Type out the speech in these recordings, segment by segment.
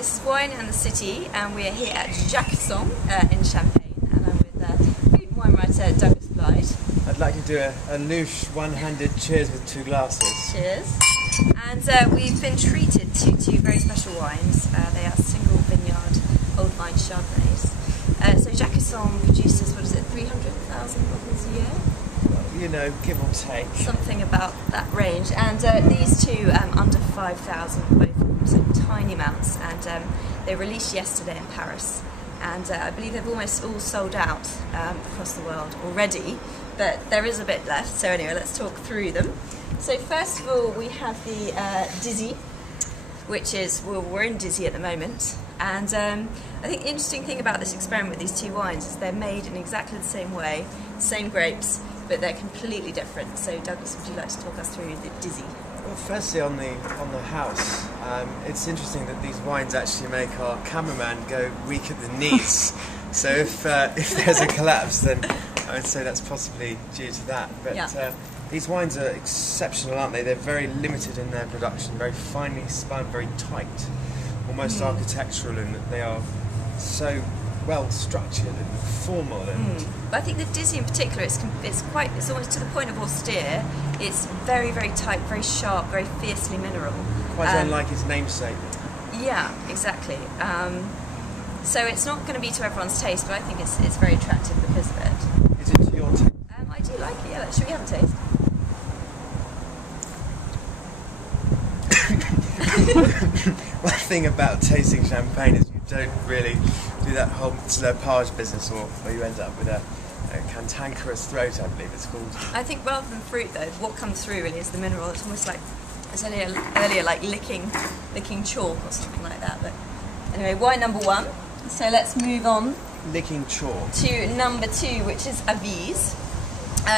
this is Wine and the City, and we are here at Jacquesson in Champagne, and I'm with food and wine writer Douglas Blyde. I'd like to do a louche one-handed cheers with two glasses. Cheers. And we've been treated to two very special wines. They are single vineyard old vine Chardonnays. So Jacquesson produces, what is it, 300,000 bottles a year? You know, give or take. Something about that range. And these two, under 5,000, both of them, so tiny amounts. And they released yesterday in Paris. And I believe they've almost all sold out across the world already. But there is a bit left. So anyway, let's talk through them. So first of all, we have the Dizy, which is, well, we're in Dizy at the moment. And I think the interesting thing about this experiment with these two wines is they're made in exactly the same way, same grapes, but they're completely different. So Douglas, would you like to talk us through the Dizy? Well, firstly on the house, it's interesting that these wines actually make our cameraman go weak at the knees. So if there's a collapse, then I would say that's possibly due to that. But yeah. These wines are exceptional, aren't they? They're very limited in their production, very finely spun, very tight, almost architectural, in that they are so well structured and formal. And but I think the Dizy in particular, it's almost to the point of austere. It's very, very tight, very sharp, very fiercely mineral. Quite unlike its namesake. Yeah, exactly. So it's not going to be to everyone's taste, but I think it's very attractive because of it. Is it to your taste? I do like it. Yeah, should we have a taste? One thing about tasting champagne is you don't really do that whole slurpage business, or you end up with a cantankerous throat, I believe it's called. I think rather than fruit, though, what comes through really is the mineral. It's almost like, as earlier, like licking chalk or something like that. But anyway, wine number one. So let's move on. Licking chalk. To number two, which is Avize.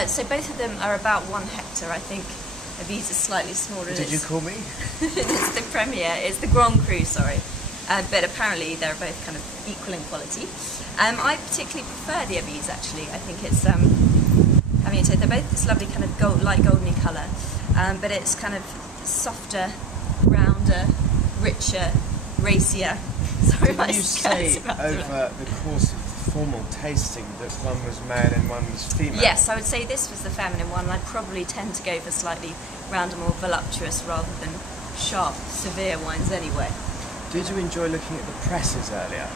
So both of them are about 1 hectare, I think. Avize is slightly smaller. What did you call me? It's the Premier. It's the Grand Cru, sorry. But apparently they're both kind of equal in quality. I particularly prefer the Avize, actually. I think it's, I mean, so they're both this lovely kind of light goldeny colour, but it's kind of softer, rounder, richer, racier. Sorry, did you say over the course of the formal tasting that one was male and one was female? Yes, I would say this was the feminine one. I'd probably tend to go for slightly rounder, more voluptuous rather than sharp, severe wines anyway. Did you enjoy looking at the presses earlier?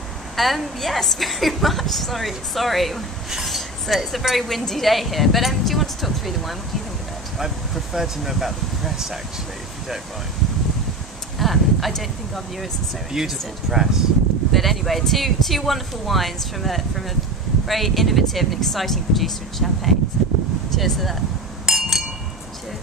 Yes, very much. Sorry. So it's a very windy day here. But do you want to talk through the wine? What do you think of it? I'd prefer to know about the press, actually, if you don't mind. I don't think our viewers are so beautiful interested. Press. But anyway, two wonderful wines from a very innovative and exciting producer in Champagne. So cheers to that. Cheers.